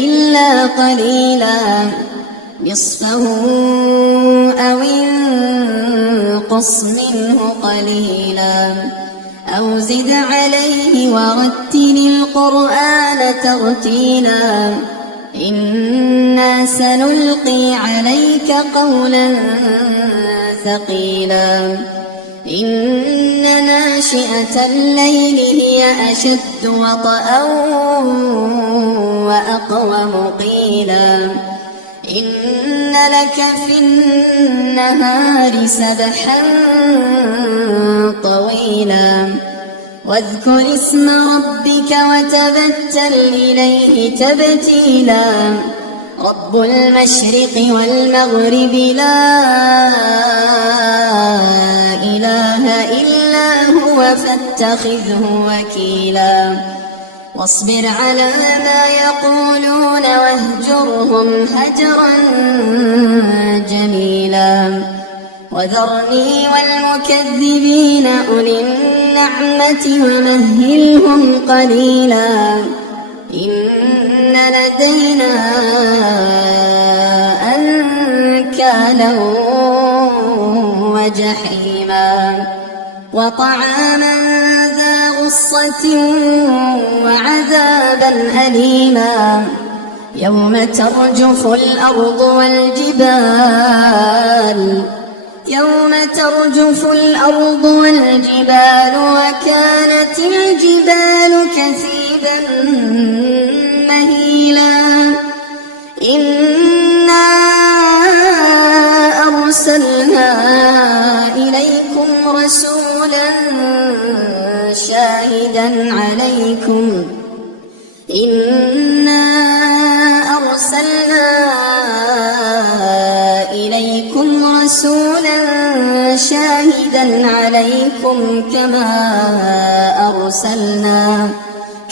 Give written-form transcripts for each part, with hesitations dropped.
إلا قليلا نصفه أو انقص منه قليلا أو زد عليه ورتل القرآن ترتيلا إنا سنلقي عليك قولا ثقيلا إن ناشئة الليل هي أشد وطئا وأقوم قيلا إن لك في النهار سبحا طويلا واذكر اسم ربك وتبتل إليه تبتيلا رب المشرق والمغرب لا إله إلا هو فاتخذه وكيلا واصبر على ما يقولون واهجرهم هجرا جميلا وذرني والمكذبين أولي النعمة ومهلهم قليلا إن لدينا أنكالا وجحيما وطعاما ذا غصة وعذابا أليما يوم ترجف الأرض والجبال وكانت الجبال كثيبا مهيلا إنا أرسلنا إليكم رسولا شاهدا عليكم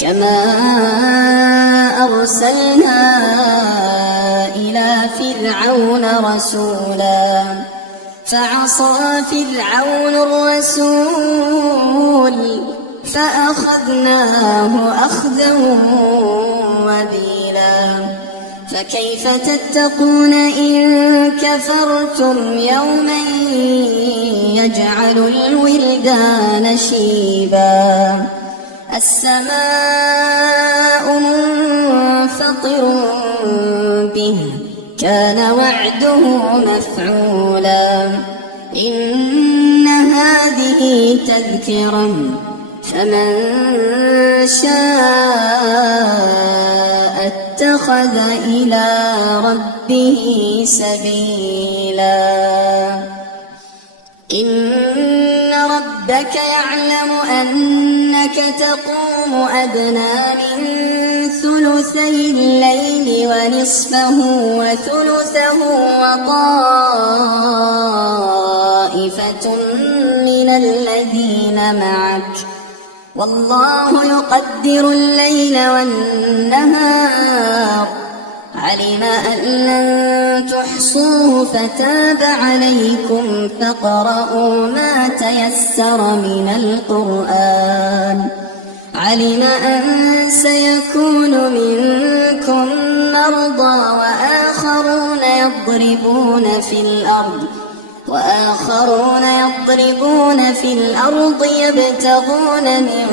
كما أرسلنا إلى فرعون رسولا فعصى فرعون الرسول فأخذناه أخذا وبيلا فكيف تتقون إن كفرتم يوما يجعل الولدان شيبا السماء منفطر به كان وعده مفعولا إن هذه تذكرة فمن شاء اتخذ إلى ربه سبيلا إن ربك يعلم أنك تقوم أدنى من ثلثي الليل ونصفه وثلثه وطائفة من الذين معك والله يقدر الليل والنهار علم أن لن تحصوه فتاب عليكم فاقرؤوا ما تيسر من القرآن علم أن سيكون منكم مرضى وآخرون يضربون في الأرض يبتغون من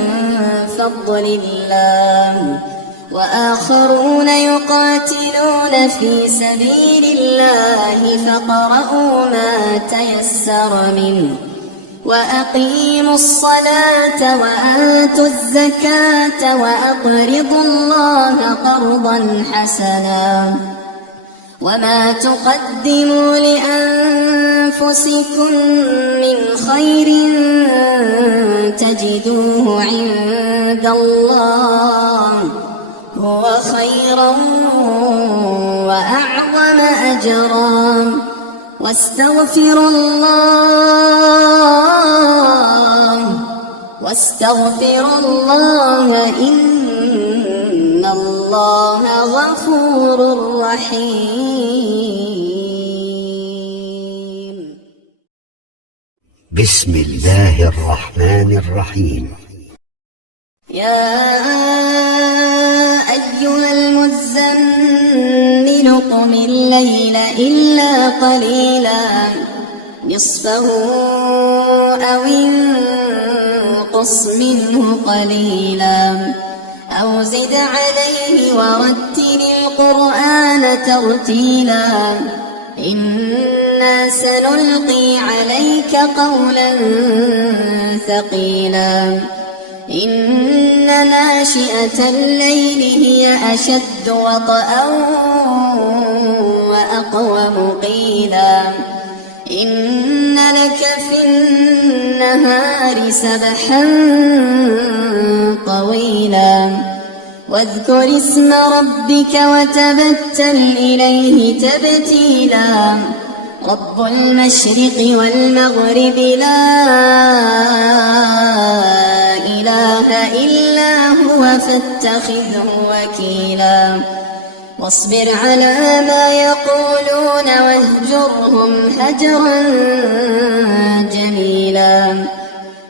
فضل الله وآخرون يقاتلون في سبيل الله فاقرؤوا ما تيسر منه وأقيموا الصلاة وآتوا الزكاة وأقرضوا الله قرضا حسنا وما تقدموا لأنفسكم من خير تجدوه عند الله هو خيرا وأعظم أجرا واستغفروا الله إن الله غفور رحيم. بسم الله الرحمن الرحيم. يا أيها المزمل الليل إلا قليلا نصفه أو انقص منه قليلا أو زد عليه ورتل القرآن ترتيلا إنا سنلقي عليك قولا ثقيلا إن ناشئة الليل هي أشد وطئا وأقوم قيلا إن لك في النهار سبحا طويلا واذكر اسم ربك وتبتل إليه تبتيلا رب المشرق والمغرب لا إله إلا هو فاتخذه وكيلا واصبر على ما يقولون واهجرهم هجرا جميلا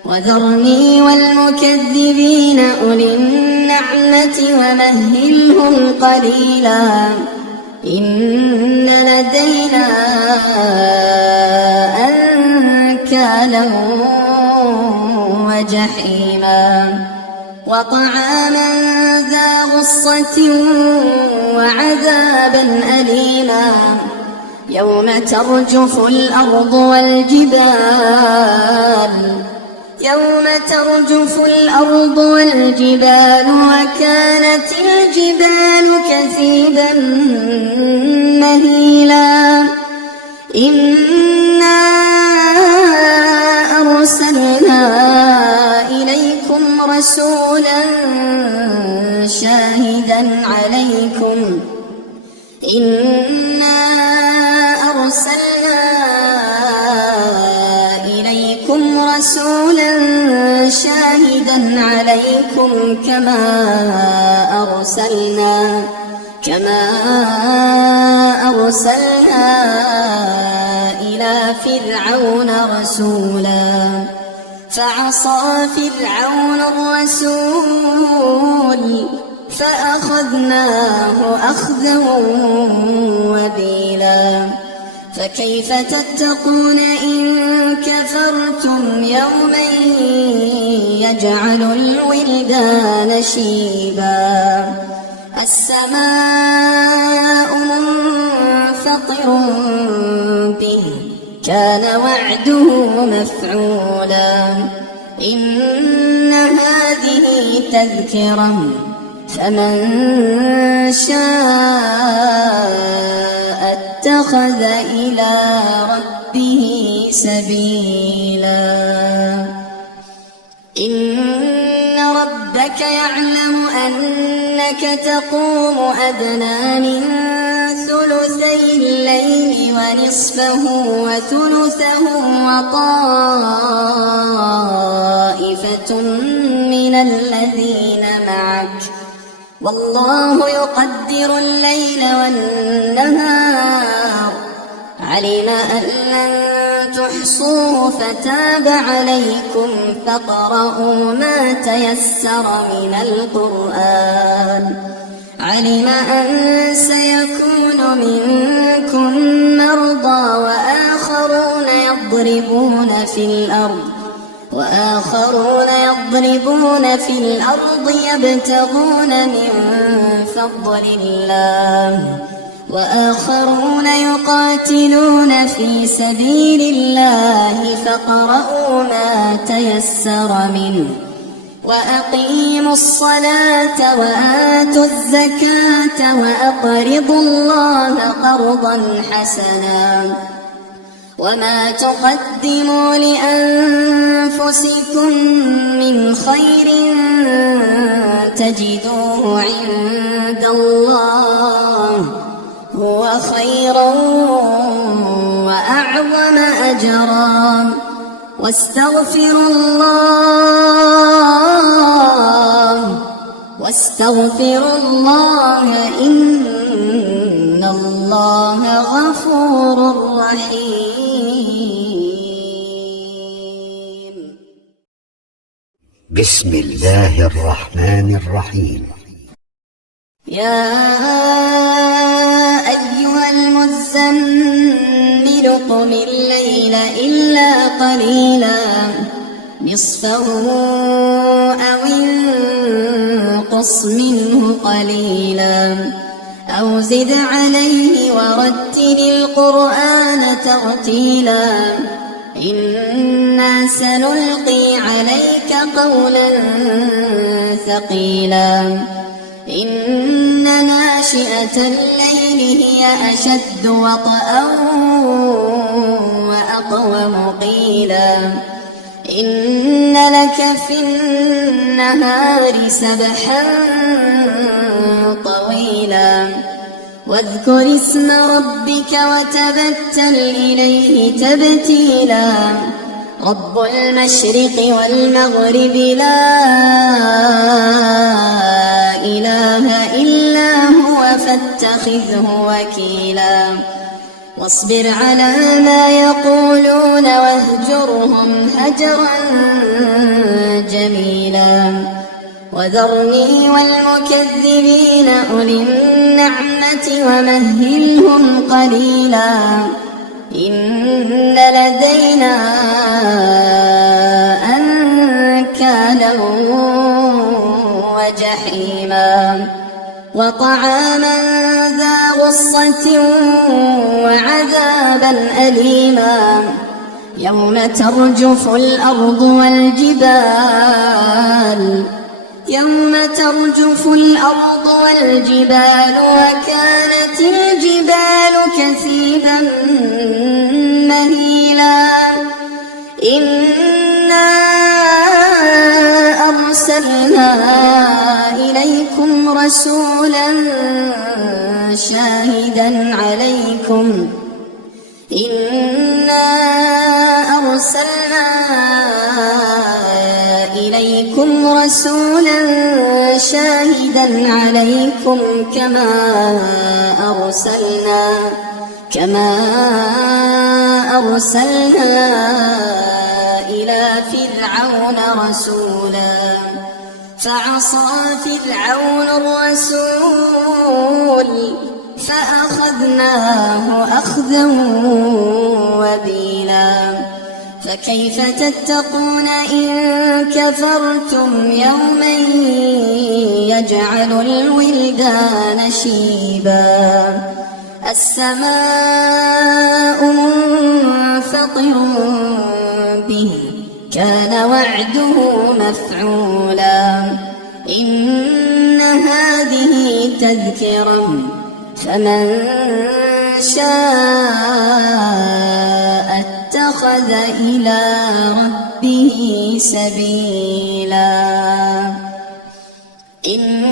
وذرني والمكذبين أولي النعمة ومهلهم قليلا إن لدينا أنكالا وجحيما وطعاما ذا غصة وعذابا أليما يوم ترجف الأرض والجبال وكانت الجبال كثيبا مهيلا إنا أرسلنا إليكم رسولا شاهدا عليكم كما أرسلنا إلى فرعون رسولا فعصى فرعون الرسول فأخذناه أخذا وبيلا فكيف تتقون إن كفرتم يوما يجعل الولدان شيبا السماء منفطر به كان وعده مفعولا إن هذه تذكرة فمن شاء اتخذ إلى ربه سبيلا إن ربك يعلم أنك تقوم أدنى من ثلثي الليل ونصفه وثلثه وطائفة من الذين معك والله يقدر الليل والنهار علم أن لن تحصوه فتاب عليكم فاقرؤوا ما تيسر من القرآن علم أن سيكون منكم مرضى وآخرون يضربون في الأرض يبتغون من فضل الله وآخرون يقاتلون في سبيل الله فاقرؤوا ما تيسر منه وأقيموا الصلاة وآتوا الزكاة وأقرضوا الله قرضا حسنا وما تقدموا لأنفسكم من خير تجدوه عند الله هو خيرا وأعظم أجرا واستغفروا الله إن الله غفور رحيم. بسم الله الرحمن الرحيم. يا أيها المزمل قم الليل إلا قليلا نصفه أو انقص منه قليلا أو زد عليه ورتل القرآن ترتيلا إنا سنلقي عليك قولا ثقيلا إن ناشئة الليل هي أشد وطئا وأقوم قيلا إن لك في النهار سبحا طويلا واذكر اسم ربك وتبتل إليه تبتيلا رب المشرق والمغرب لا إله إلا هو فاتخذه وكيلا واصبر على ما يقولون واهجرهم هجرا جميلا وذرني والمكذبين أولي النعمة ومهلهم قليلا إن لدينا أنكالا وجحيما وطعاما ذا غصة وعذابا أليما يوم ترجف الأرض والجبال وكانت الجبال كثيبا مهيلا إنا أرسلنا إليكم رسولا شاهدا عليكم كما أرسلنا إلى فرعون رسولا فعصى فرعون الرسول فأخذناه أخذا وبيلا فكيف تتقون إن كفرتم يوما يجعل الولدان شيبا السماء منفطر به كان وعده مفعولا إن هذه تذكرة فمن شاء اتخذ إلى ربه سبيلا إن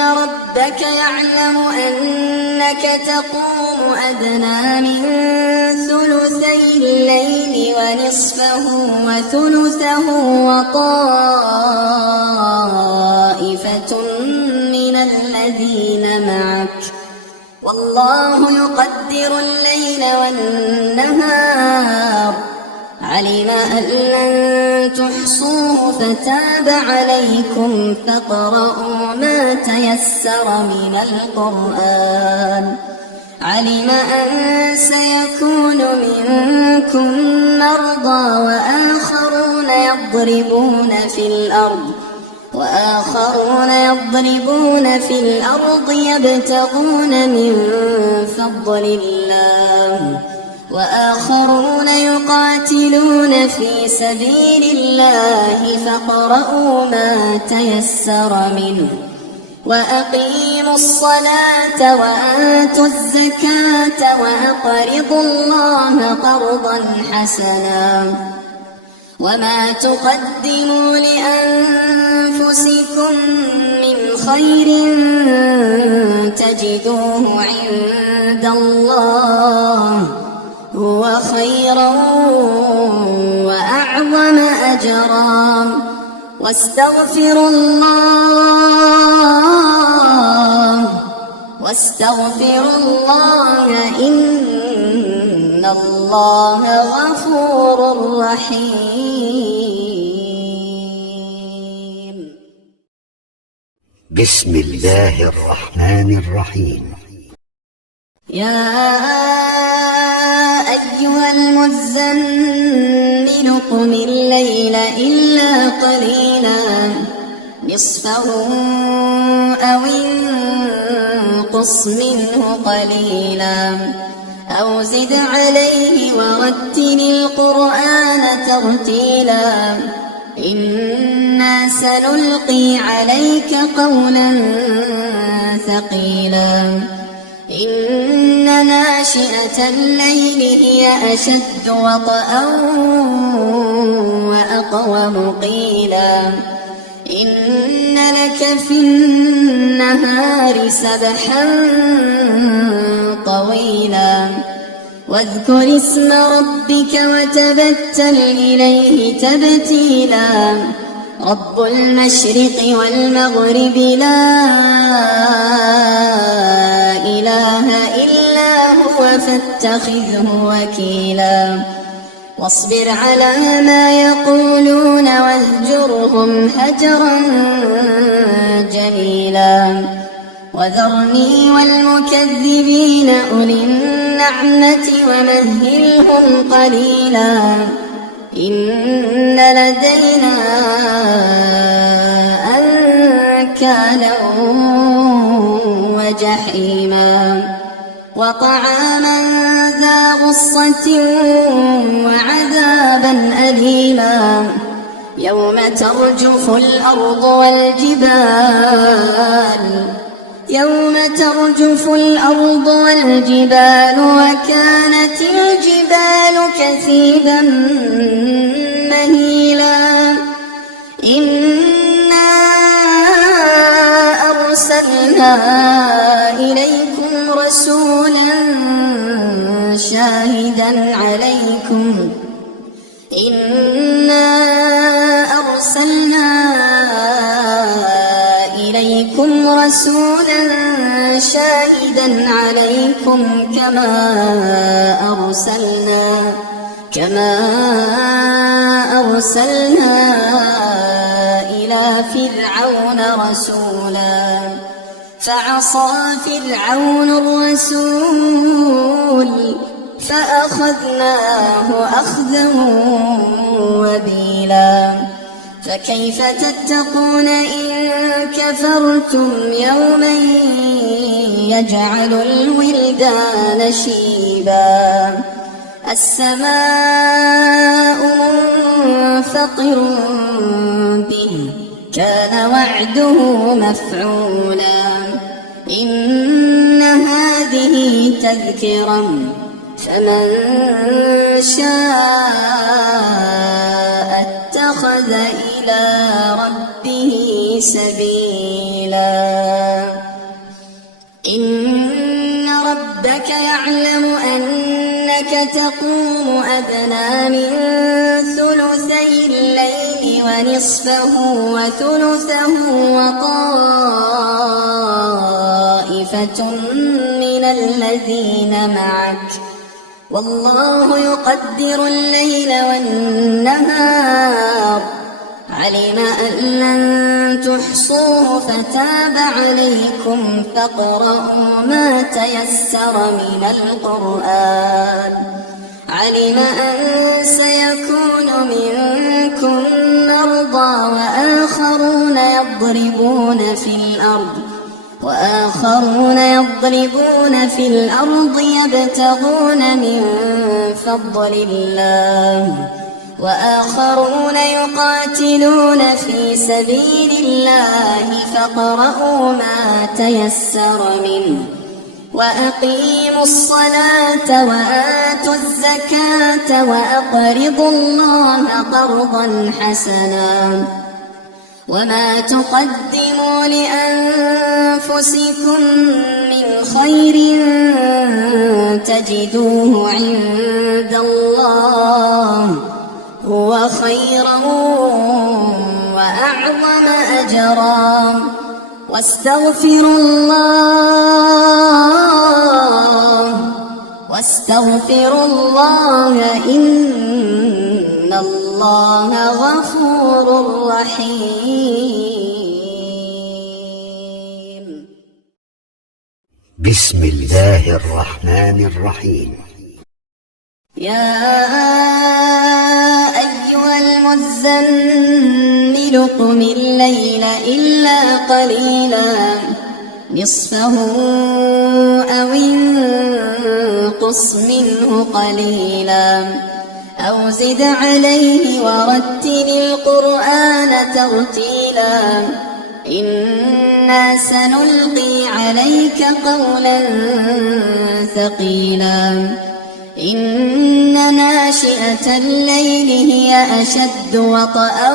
ربك يعلم أنك تقوم أدنى من ثلثي الليل ونصفه وثلثه وطائفة من الذين معك والله يقدر الليل والنهار علم أن لن تحصوه فتاب عليكم فاقرؤوا ما تيسر من القرآن علم أن سيكون منكم مرضى وآخرون يضربون في الأرض يبتغون من فضل الله وآخرون يقاتلون في سبيل الله فاقرؤوا ما تيسر منه وأقيموا الصلاة وآتوا الزكاة وأقرضوا الله قرضا حسنا وما تقدموا لأنفسكم من خير تجدوه عند الله هو خيرا وأعظم أجرا واستغفروا الله إن الله غفور رحيم. بسم الله الرحمن الرحيم. يا أيها المزمل قم الليل إلا قليلا نصفه أو انقص منه قليلا أو زد عليه ورتل القرآن ترتيلا إنا سنلقي عليك قولا ثقيلا إن ناشئة الليل هي أشد وطئا وأقوم قيلا إن لك في النهار سبحا طويلا واذكر اسم ربك وتبتل إليه تبتيلا رب المشرق والمغرب لا إله إلا هو فاتخذه وكيلا واصبر على ما يقولون واهجرهم هجرا جميلا وذرني والمكذبين أولي النعمة ومهلهم قليلا إن لدينا أنكالا وجحيما وطعاما ذا غصة وعذابا أليما يوم ترجف الأرض والجبال وكانت الجبال كثيبا مهيلا إنا أرسلنا إليكم رسولا شاهدا عليكم كما أرسلنا إلى فرعون رسولا فعصى فرعون الرسول فأخذناه أخذا وبيلا فكيف تتقون إن كفرتم يوما يجعل الولدان شيبا السماء منفطر به كان وعده مفعولا إن هذه تذكرة فمن شاء اتخذ إلى ربه سبيلا إن ربك يعلم أنك تقوم أدنى من ثلثي الليل ونصفه وثلثه وطائفة من الذين معك والله يقدر الليل والنهار علم أن لن تحصوه فتاب عليكم فاقرؤوا ما تيسر من القرآن علم أن سيكون منكم مرضى وآخرون يضربون في الأرض يبتغون من فضل الله وآخرون يقاتلون في سبيل الله فاقرؤوا ما تيسر منه وأقيموا الصلاة وآتوا الزكاة وأقرضوا الله قرضا حسنا وما تقدموا لأنفسكم من خير تجدوه عند الله هو خيرا وأعظم أجرا واستغفروا الله إن الله غفور رحيم. بسم الله الرحمن الرحيم. يا أيها المزمل قم الليل إلا قليلا نصفه أو انقص منه قليلا أو زد عليه ورتل القرآن ترتيلا إنا سنلقي عليك قولا ثقيلا إن ناشئة الليل هي أشد وطئا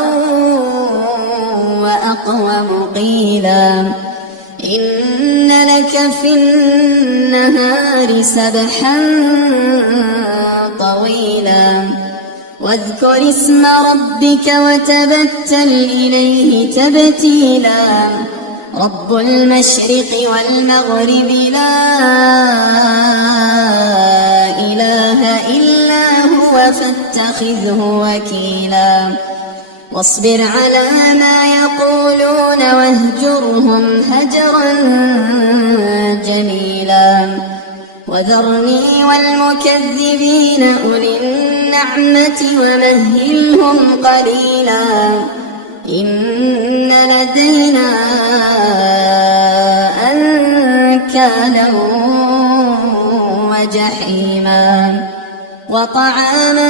وأقوم قيلا إن لك في النهار سبحا طويلا واذكر اسم ربك وتبتل إليه تبتيلا رب المشرق والمغرب لا إله إلا هو فاتخذه وكيلا واصبر على ما يقولون واهجرهم هجرا جميلا وذرني والمكذبين أولي النعمة ومهلهم قليلا إن لدينا أنكالا وجحيما وطعاما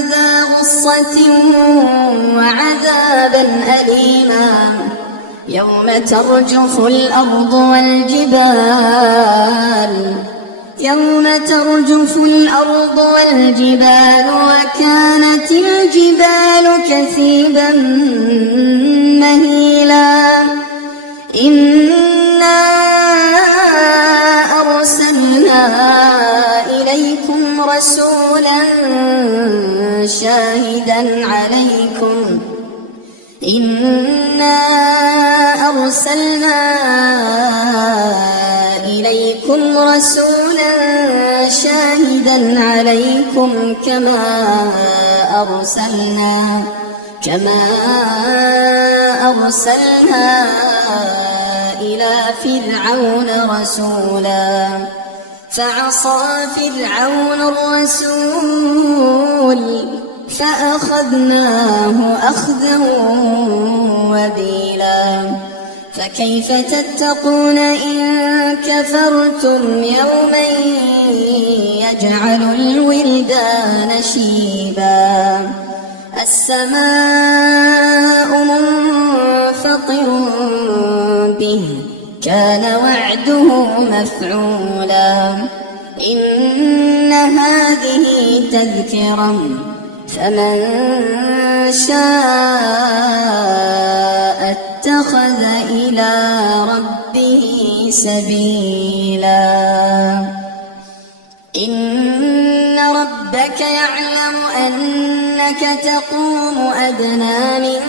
ذا غصة وعذابا أليما يوم ترجف الأرض والجبال وكانت الجبال كثيبا مهيلا إنا أرسلنا إليكم رسولا شاهدا عليكم كما أرسلنا إلى فرعون رسولا فعصى فرعون الرسول فأخذناه أخذا وبيلا فكيف تتقون إن كفرتم يوما يجعل الولدان شيبا السماء منفطر به كان وعده مفعولا إن هذه تذكرة فمن شاء اتخذ إلى ربه سبيلا إن ربك يعلم أنك تقوم أدنى من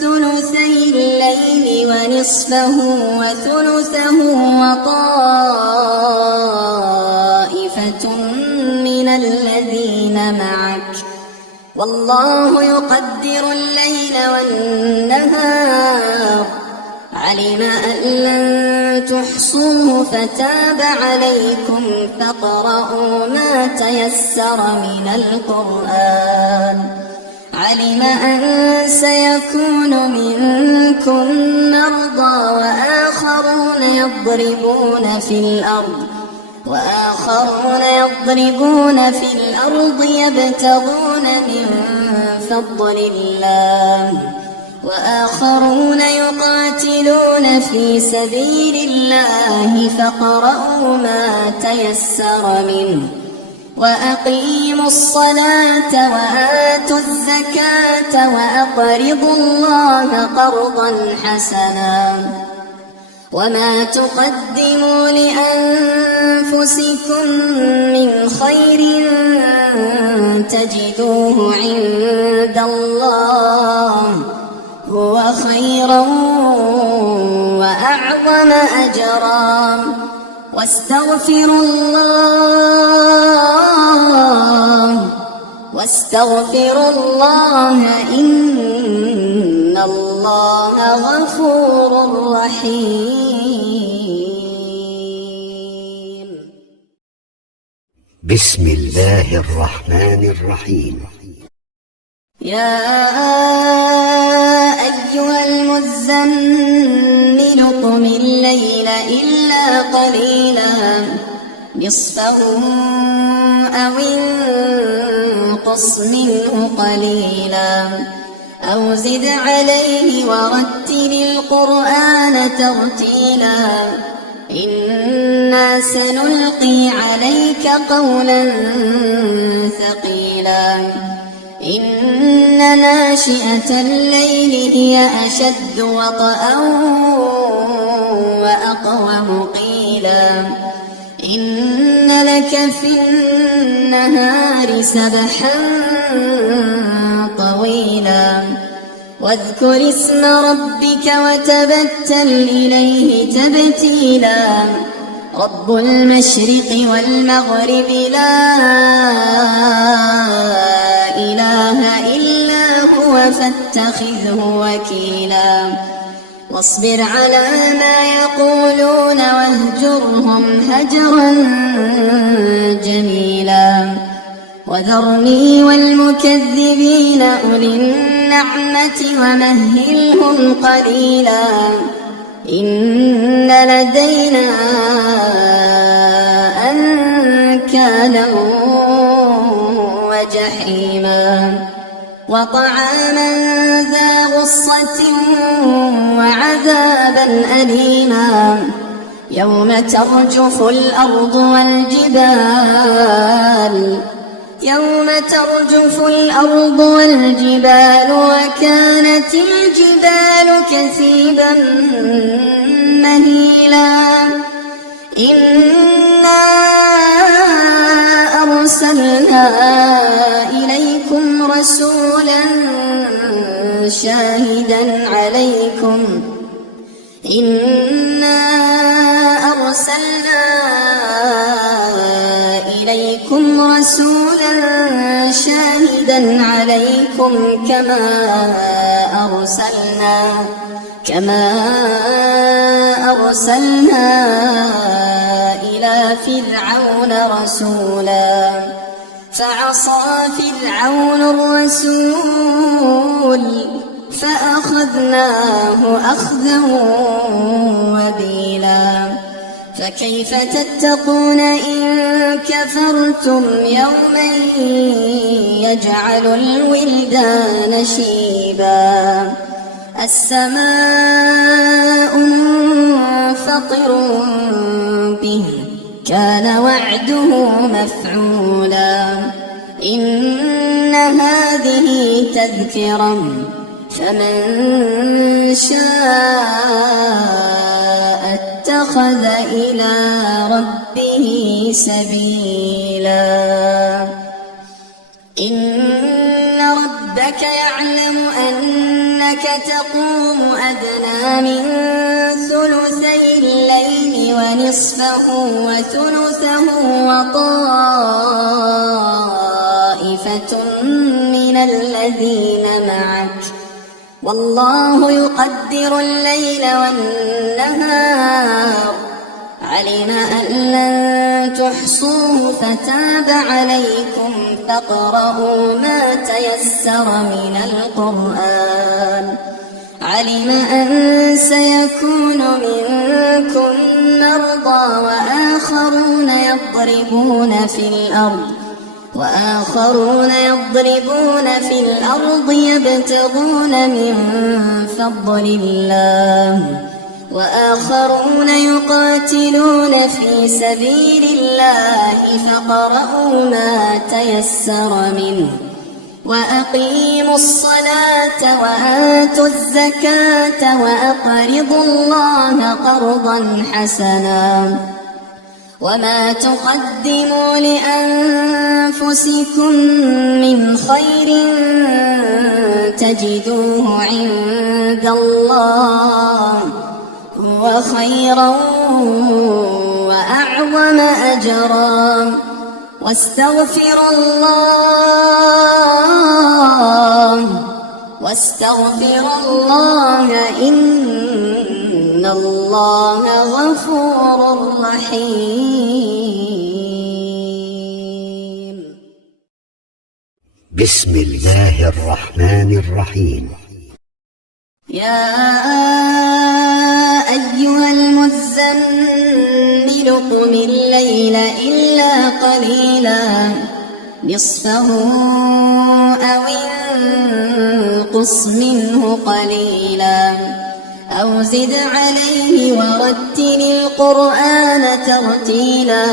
ثلثي الليل ونصفه وثلثه وطائفة من الذين معك والله يقدر الليل والنهار علم أن لن تحصوه فتاب عليكم فاقرؤوا ما تيسر من القرآن علم أن سيكون منكم مرضى وآخرون يضربون في الأرض يبتغون من فضل الله وآخرون يقاتلون في سبيل الله فاقرؤوا ما تيسر منه وأقيموا الصلاة وآتوا الزكاة وأقرضوا الله قرضا حسنا وما تقدموا لأنفسكم من خير تجدوه عند الله هو خيرا وأعظم أجرا واستغفروا الله إن الله غفور رحيم. بسم الله الرحمن الرحيم. يا أيها المزمل قم الليل إلا قليلا نصفه أو انقص منه قليلا أو زد عليه ورتل القرآن ترتيلا إنا سنلقي عليك قولا ثقيلا إن ناشئة الليل هي أشد وطئا وأقوم قيلا إن لك في النهار سبحا طويلا واذكر اسم ربك وتبتل إليه تبتيلا رب المشرق والمغرب لا إله إلا هو فاتخذه وكيلا واصبر على ما يقولون واهجرهم هجرا جميلا وذرني والمكذبين أولي النعمة ومهلهم قليلا إن لدينا أنكالا وجحيما وطعاما ذا غصة وعذابا أليما يوم ترجف الأرض والجبال وكانت الجبال كثيبا مهيلا إنا أرسلنا إليكم رسولا شاهدا عليكم كما أرسلنا إلى فرعون رسولا فعصى فرعون الرسول فأخذناه أخذا وبيلا فكيف تتقون إن كفرتم يوما يجعل الولدان شيبا السماء منفطر به كان وعده مفعولا إن هذه تذكرة فمن شاء اتخذ إلى ربه سبيلا إن ربك يعلم أنك تقوم أدنى من ثلثي الليل ونصفه وثلثه وطائفة من الذين معك والله يقدر الليل والنهار علم أن لن تحصوه فتاب عليكم فاقرؤوا ما تيسر من القرآن علم أن سيكون منكم مرضى وآخرون يضربون في الأرض يبتغون من فضل الله وآخرون يقاتلون في سبيل الله فاقرؤوا ما تيسر منه وأقيموا الصلاة وآتوا الزكاة وأقرضوا الله قرضا حسنا وما تقدموا لأنفسكم من خير تجدوه عند الله هو خيرا وأعظم أجرا واستغفر الله إن الله غفور رحيم. بسم الله الرحمن الرحيم. يا أيها المزمل قم الليل إلا قليلا نصفه أو انقص منه قليلا أو زد عليه ورتل القرآن ترتيلا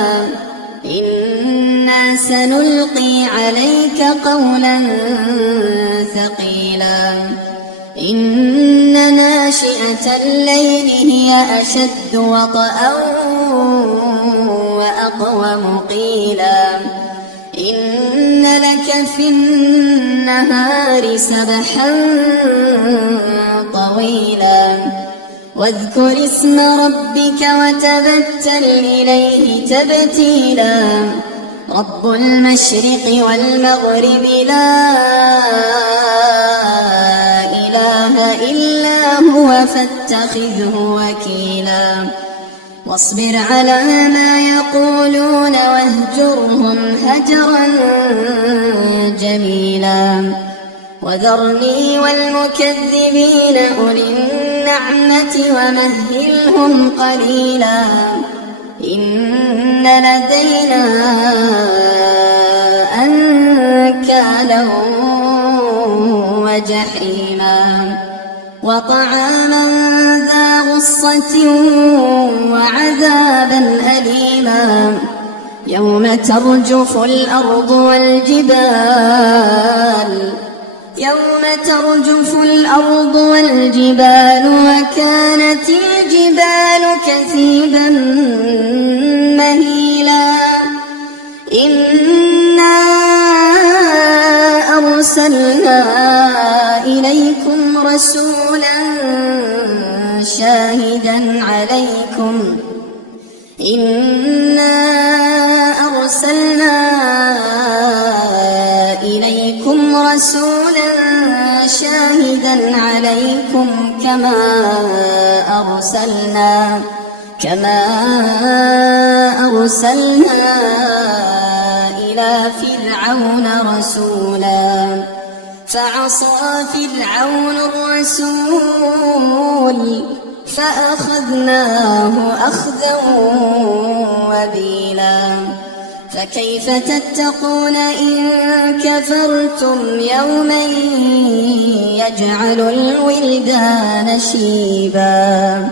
إنا سنلقي عليك قولا ثقيلا إن ناشئة الليل هي أشد وطئا وأقوم قيلا إن لك في النهار سبحا طويلا واذكر اسم ربك وتبتل إليه تبتيلا رب المشرق والمغرب لا إله إلا هو فاتخذه وكيلا واصبر على ما يقولون واهجرهم هجرا جميلا وذرني والمكذبين أولي النعمة ومهلهم قليلا إن لدينا أنكالا وجحيما وطعاما ذا غصة وعذابا أليما يوم ترجف الأرض والجبال وكانت الجبال كثيبا مهيلا إنا أرسلنا إليكم رسولا شاهدا عليكم كما أرسلنا إلى فرعون رسولا فعصى فرعون الرسول فأخذناه أخذا وبيلا فكيف تتقون إن كفرتم يوما يجعل الولدان شيبا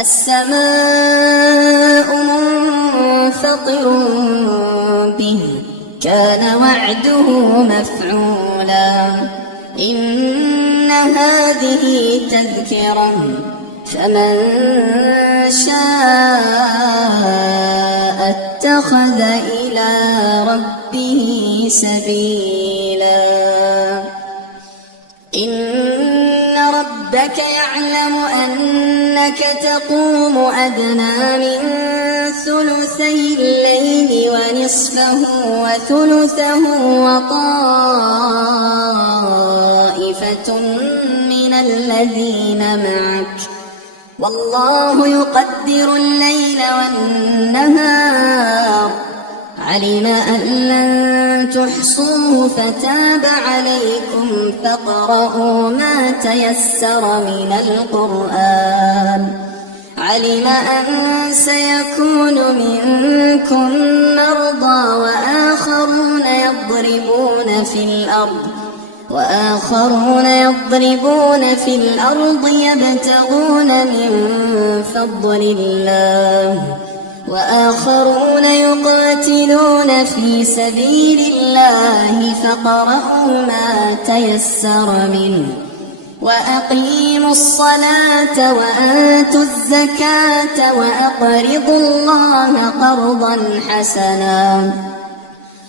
السماء منفطر به كان وعده مفعولا إن هذه تذكرة فمن شاء اتخذ إلى ربه سبيلا إن ربك يعلم أنك تقوم أدنى من ثلثي الليل ونصفه وثلثه وطائفة من الذين معك والله يقدر الليل والنهار علم أن لن تحصوه فتاب عليكم فاقرؤوا ما تيسر من القرآن علم أن سيكون منكم مرضى وآخرون يضربون في الأرض يبتغون من فضل الله وآخرون يقاتلون في سبيل الله فاقرؤوا ما تيسر منه وأقيموا الصلاة وآتوا الزكاة وأقرضوا الله قرضا حسنا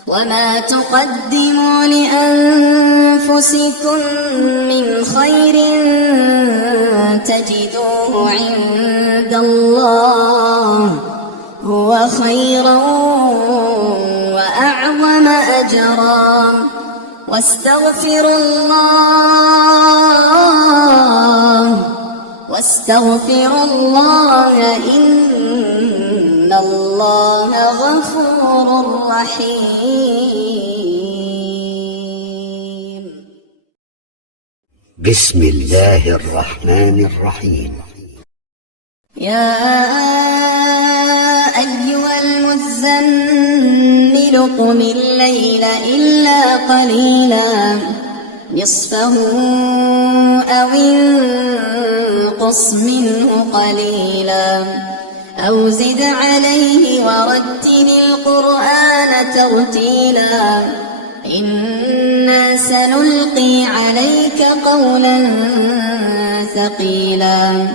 وما تقدموا لأنفسكم من خير تجدوه عند الله هو خيرا وأعظم أجرا واستغفروا الله إن الله غفور رحيم. بسم الله الرحمن الرحيم. يا أيها المزمل قم الليل إلا قليلا نصفه أو انقص منه قليلا أو زد عليه ورتل القرآن ترتيلا إنا سنلقي عليك قولا ثقيلا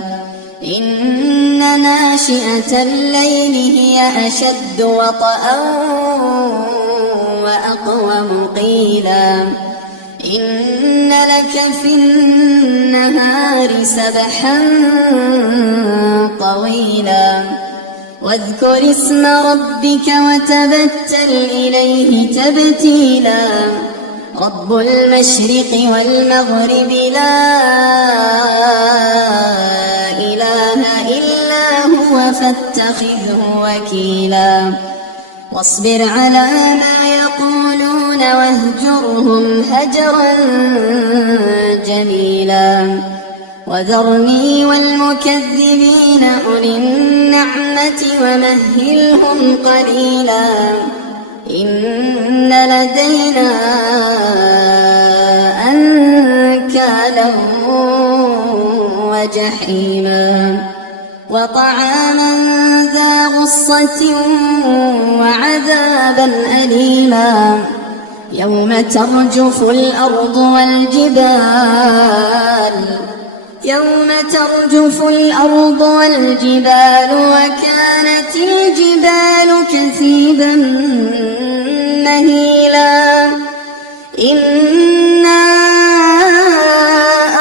إن ناشئة الليل هي أشد وطئا وأقوم قيلا إن لك في النهار سبحا طويلا واذكر اسم ربك وتبتل إليه تبتيلا رب المشرق والمغرب لا إله إلا هو فاتخذه وكيلا واصبر على ما يقولون واهجرهم هجرا جميلا وذرني والمكذبين أولي النعمة ومهلهم قليلا إن لدينا أنكالا وجحيما وطعاما ذا غصة وعذابا أليما يوم ترجف الأرض والجبال وكانت الجبال كثيبا مهيلا إنا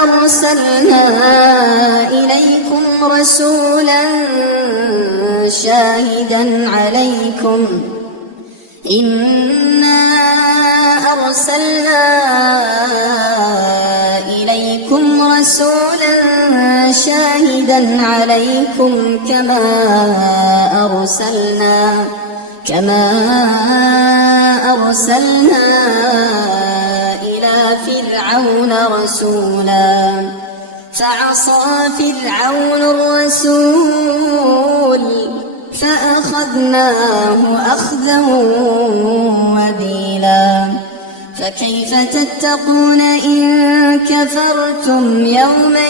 أرسلنا إليكم رسولا شاهدا عليكم كما أرسلنا إلى فرعون رسولا فعصى فرعون الرسول فأخذناه أخذا وبيلا فكيف تتقون إن كفرتم يوما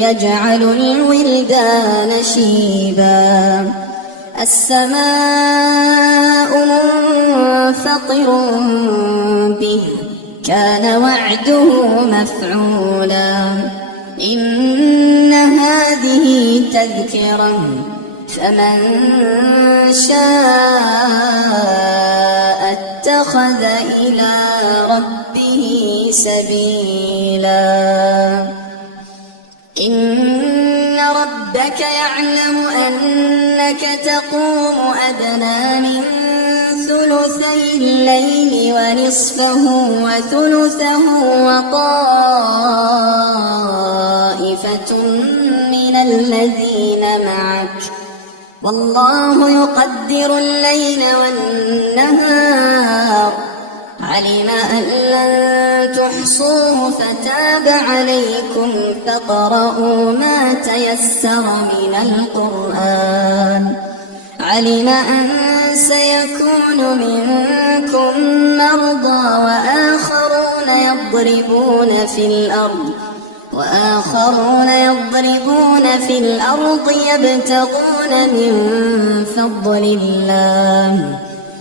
يجعل الولدان شيبا السماء منفطر به كان وعده مفعولا إن هذه تذكرة فمن شاء اتخذ إلى ربه سبيلا إن ربك يعلم أنك تقوم أدنى من ثلثي الليل ونصفه وثلثه وطائفة من الذين معك والله يقدر الليل والنهار علم أن لن تحصوه فتاب عليكم فاقرؤوا ما تيسر من القرآن علم أن سيكون منكم مرضى وآخرون يضربون في الأرض يبتغون من فضل الله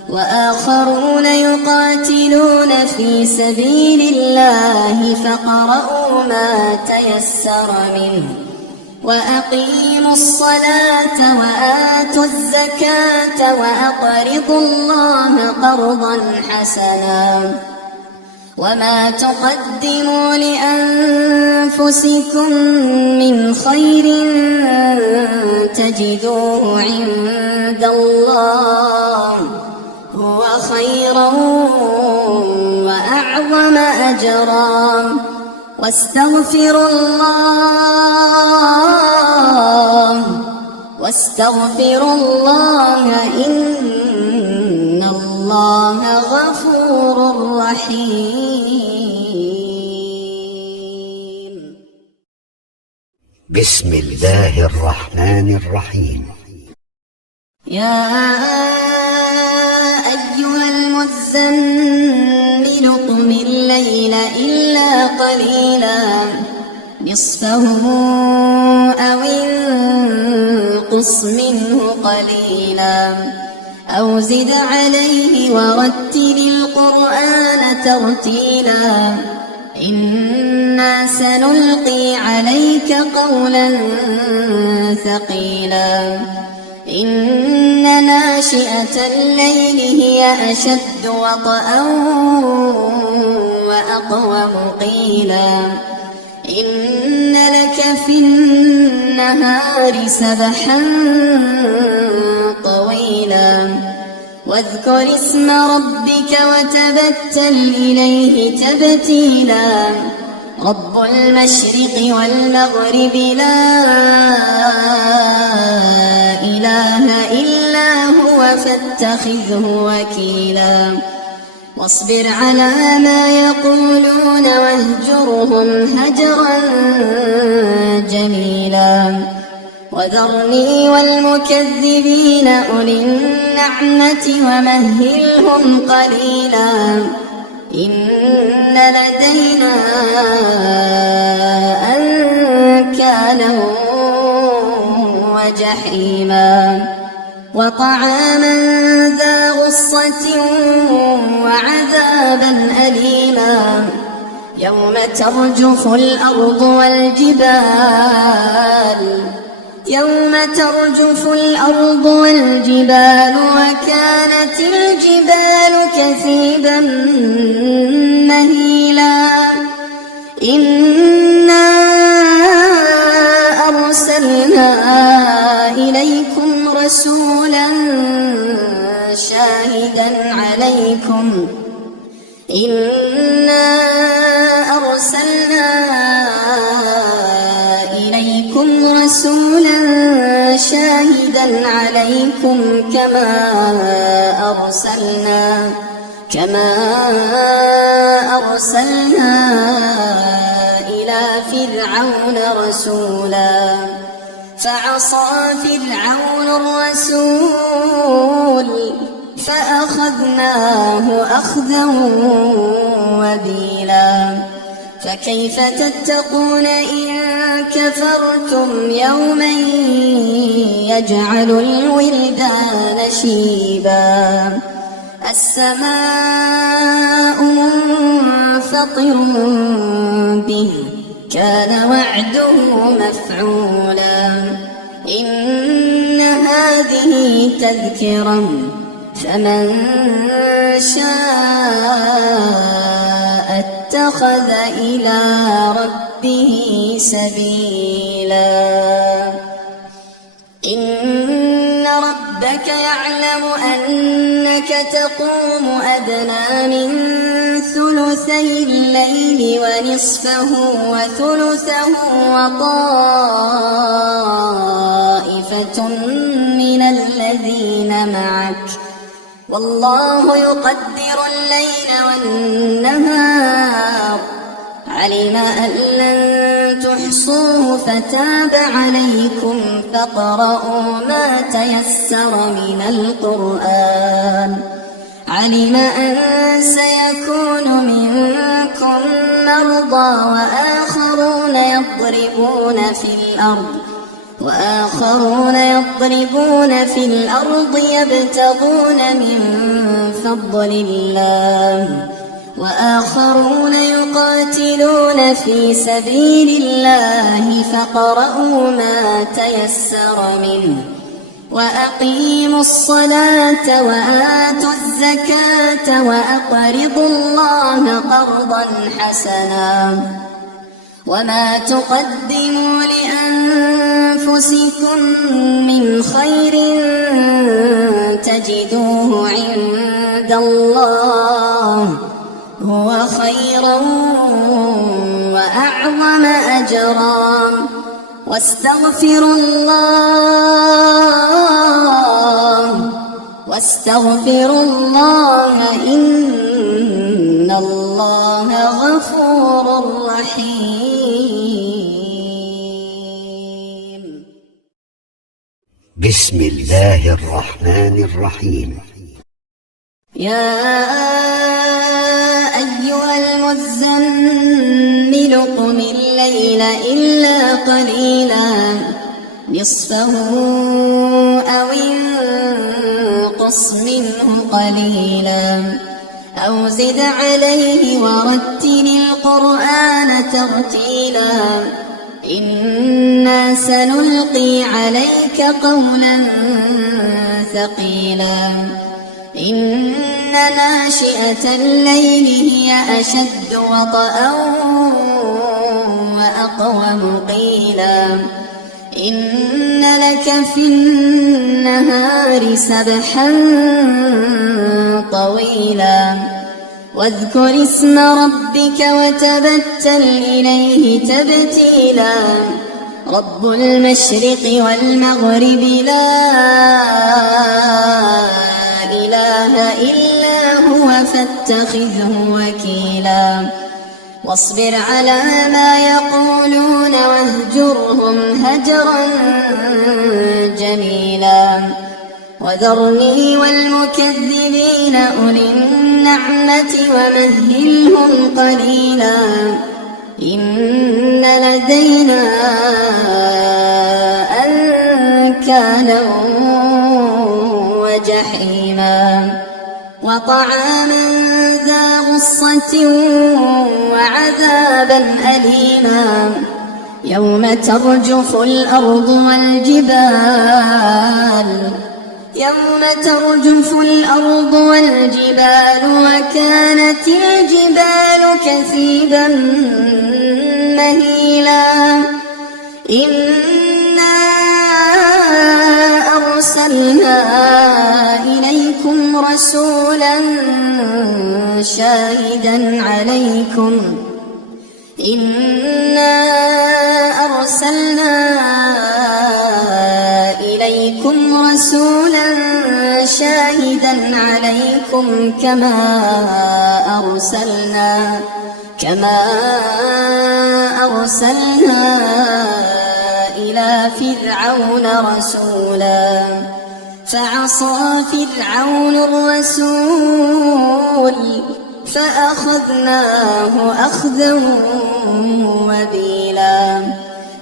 وآخرون يقاتلون في سبيل الله فاقرؤوا ما تيسر منه وأقيموا الصلاة وآتوا الزكاة وأقرضوا الله قرضا حسنا وما تقدموا لأنفسكم من خير تجدوه عند الله هو خيرا وأعظم أجرا واستغفروا الله إن الله غفور رحيم. بسم الله الرحمن الرحيم. يا أيها المزمل قم الليل إلا قليلا نصفه أو انقص منه قليلا أو زد عليه ورتل القرآن ترتيلا إنا سنلقي عليك قولا ثقيلا إن ناشئة الليل هي أشد وطئا وأقوم قيلا إن لك في النهار سبحا طويلا واذكر اسم ربك وتبتل إليه تبتيلا رب المشرق والمغرب لا إله إلا هو فاتخذه وكيلا واصبر على ما يقولون واهجرهم هجرا جميلا وذرني والمكذبين أولي النعمة ومهلهم قليلا إن لدينا أنكالا وجحيما وطعاما ذا غصة وعذابا أليما يوم ترجف الأرض والجبال وكانت الجبال كثيبا مهيلا إنا أرسلنا إليكم رسولا شاهدا عليكم كما أرسلنا إلى فرعون رسولا فعصى فرعون الرسول فأخذناه أخذا وبيلا فكيف تتقون إن كفرتم يوما يجعل الولدان شيبا السماء منفطر به كان وعده مفعولا إن هذه تذكرة فمن شاء اتخذ إلى ربه سبيلا إن ربك يعلم أنك تقوم أدنى من ثلثي الليل ونصفه وثلثه وطائفة من الذين معك والله يقدر الليل والنهار علم أن لن تحصوه فتاب عليكم فاقرؤوا ما تيسر من القرآن علم أن سيكون منكم مرضى وآخرون يضربون في الأرض يبتغون من فضل الله وآخرون يقاتلون في سبيل الله فاقرؤوا ما تيسر منه وأقيموا الصلاة وآتوا الزكاة وأقرضوا الله قرضا حسنا وما تقدموا لأنفسكم من خير تجدوه عند الله هو خيرا وأعظم أجرا واستغفروا الله إن الله غفور رحيم. بسم الله الرحمن الرحيم. يا أيها المزمل قم الليل إلا قليلا نصفه أو انقص منه قليلا أو زد عليه ورتل القرآن ترتيلا إنا سنلقي عليك قولا ثقيلا إن ناشئة الليل هي أشد وطئا وأقوم قيلا إن لك في النهار سبحا طويلا واذكر اسم ربك وتبتل إليه تبتيلا رب المشرق والمغرب لا إله إلا هو فاتخذه وكيلا واصبر على ما يقولون واهجرهم هجرا جميلا وذرني والمكذبين أولي النعمة ومهلهم قليلا إن لدينا أنكالا وجحيما وطعاما ذا غصة وعذابا أليما يوم ترجف الأرض والجبال وكانت الجبال كثيبا مهيلا إنا أرسلنا إليكم رسولا شاهدا عليكم كما أرسلنا إلى فرعون رسولا فعصى فرعون الرسول فأخذناه أخذا وبيلا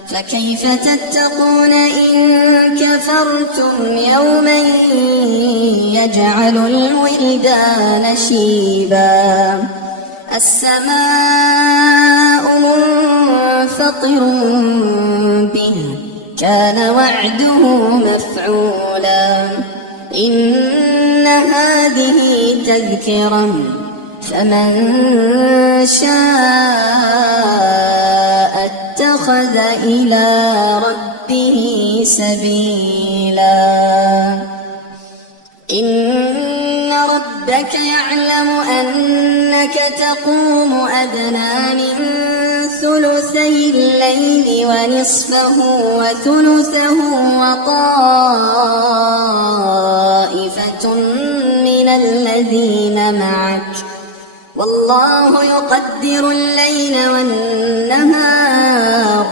فكيف تتقون إن كفرتم يوما يجعل الولدان شيبا السماء منفطر به كان وعده مفعولا إن هذه تذكرة فمن شاء اتخذ إلى ربه سبيلا إن ربك يعلم أنك تقوم أدنى من ثلثي الليل ونصفه وثلثه وطائفة من الذين معك والله يقدر الليل والنهار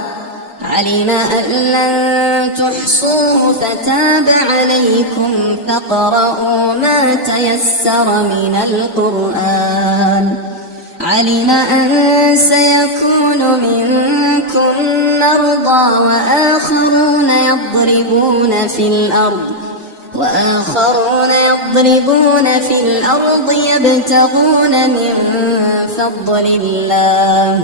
علم أن لن تحصوه فتاب عليكم فاقرؤوا ما تيسر من القرآن علم أن سيكون منكم مرضى وآخرون يضربون في الأرض يبتغون من فضل الله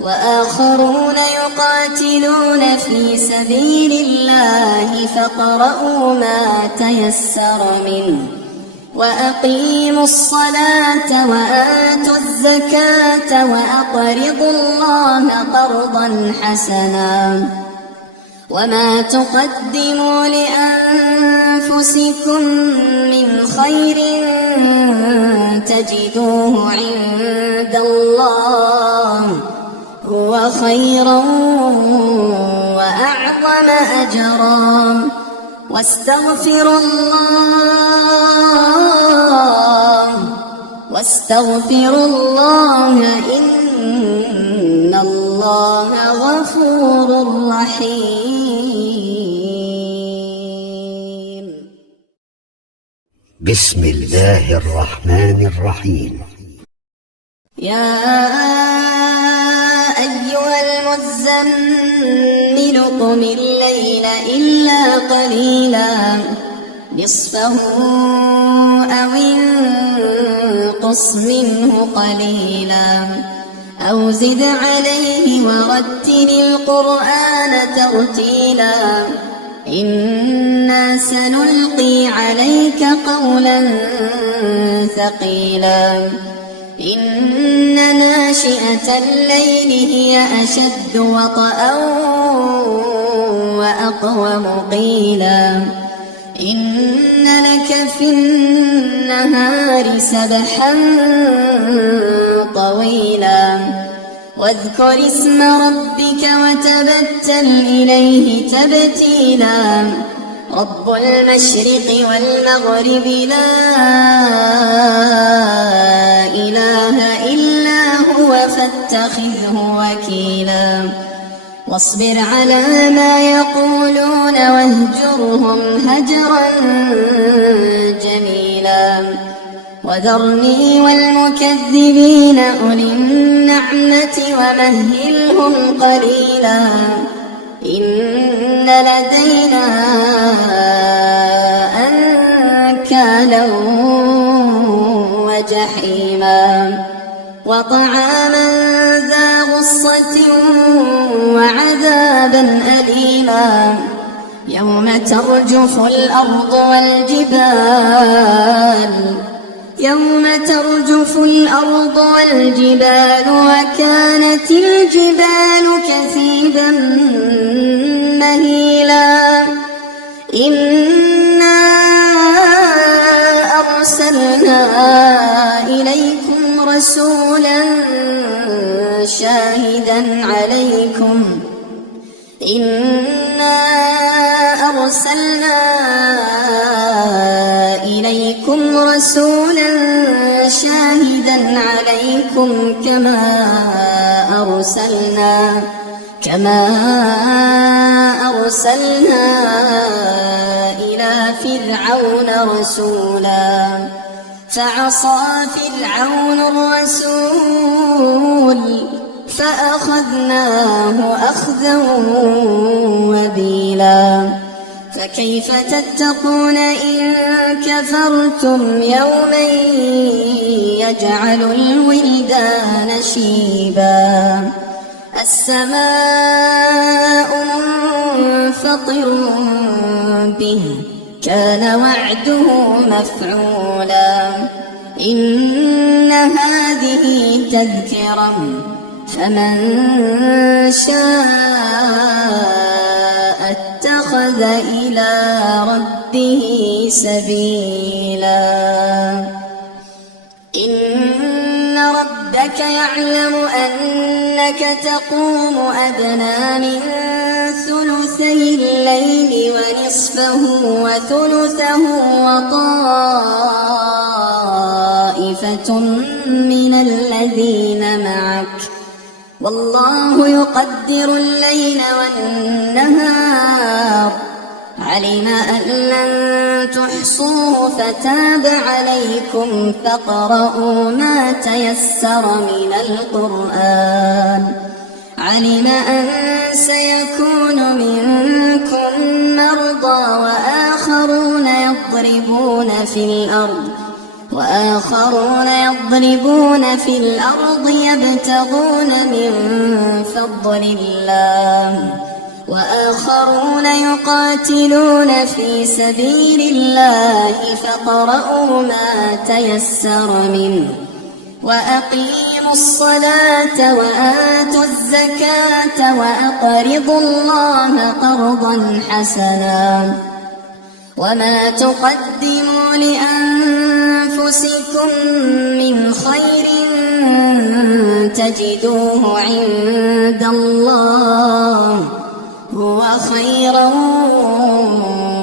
وآخرون يقاتلون في سبيل الله فاقرؤوا ما تيسر منه وأقيموا الصلاة وآتوا الزكاة وأقرضوا الله قرضا حسنا وما تقدموا لأنفسكم من خير تجدوه عند الله هو خيرا وأعظم أجرا واستغفروا الله إن الله غفور رحيم. بسم الله الرحمن الرحيم. يا أيها المزمل قم الليل إلا قليلا نصفه أو انقص منه قليلا أو زد عليه ورتل القرآن ترتيلا إنا سنلقي عليك قولا ثقيلا إن ناشئة الليل هي أشد وطئا وأقوم قيلا إن لك في النهار سبحا طويلا واذكر اسم ربك وتبتل إليه تبتيلا رب المشرق والمغرب لا إله إلا هو فاتخذه وكيلا واصبر على ما يقولون واهجرهم هجرا جميلا وذرني والمكذبين أولي النعمة ومهلهم قليلا إن لدينا أنكالا وجحيما وطعاما ذا غصة وعذابا أليما يوم ترجف الأرض والجبال وكانت الجبال كثيبا مهيلا إنا أرسلنا إليكم رسولا شاهدا عليكم كما أرسلنا إلى فرعون رسولا فعصى فرعون الرسول فأخذناه أخذا وبيلا فكيف تتقون إن كفرتم يوما يجعل الولدان شيبا السماء منفطر به كان وعده مفعولا إن هذه تذكرة فمن شاء اتخذ إلى ربه سبيلا إن ربك يعلم أنك تقوم أدنى من ثلثي الليل ونصفه وثلثه وطائفة من الذين معك والله يقدر الليل والنهار علم أن لن تحصوه فتاب عليكم فاقرؤوا ما تيسر من القرآن علم أن سيكون منكم مرضى وآخرون يضربون في الأرض يبتغون من فضل الله وآخرون يقاتلون في سبيل الله فاقرؤوا ما تيسر منه وأقيموا الصلاة وآتوا الزكاة وأقرضوا الله قرضا حسنا وما تقدموا لأنفسكم من خير تجدوه عند الله هو خيرا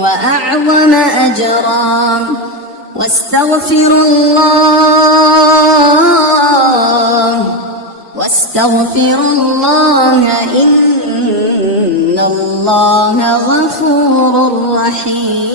وأعظم أجرا واستغفروا الله إن الله غفور رحيم.